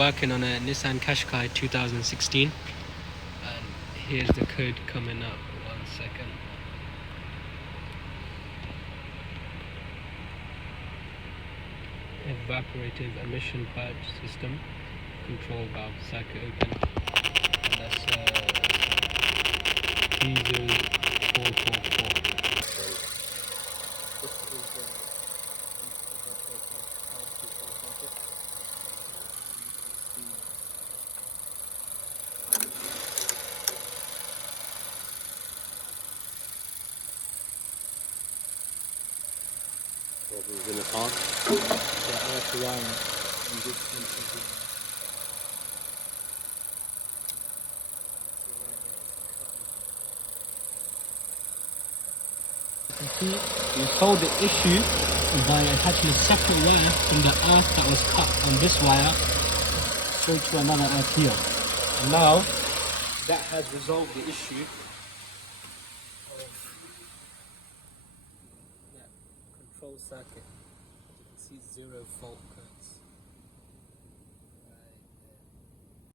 working on a Nissan Qashqai 2016, and here's the code coming up. 1 second. Evaporative emission pipe system, control valve circuit open, and that's P0444. Problems in the car. We solved the issue by attaching a separate wire from the earth that was cut on this wire straight to another earth here. And now that has resolved the issue of that control circuit. As you can see, 0 fault codes.